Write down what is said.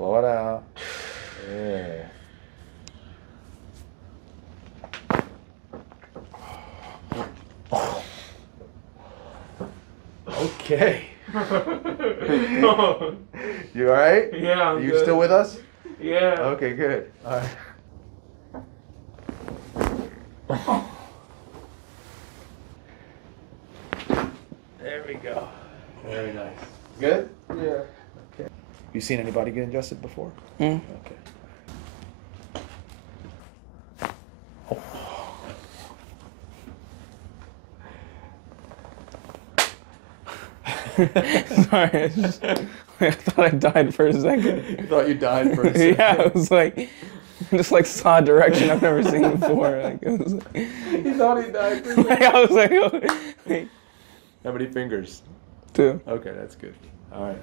Blow it out. Yeah. Okay. You all right? Yeah, I'm You good. still with us? Yeah. Okay, good. All right. There we go. Very nice. Good? Yeah. Okay. You seen anybody get adjusted before? Mm. Okay. Sorry, I thought I died for a second. You thought you died for a second? Yeah, it was like, just like saw a direction I've never seen before. Like, it was like, He thought he died for a second? I was like, How many fingers? 2. Okay, that's good. All right.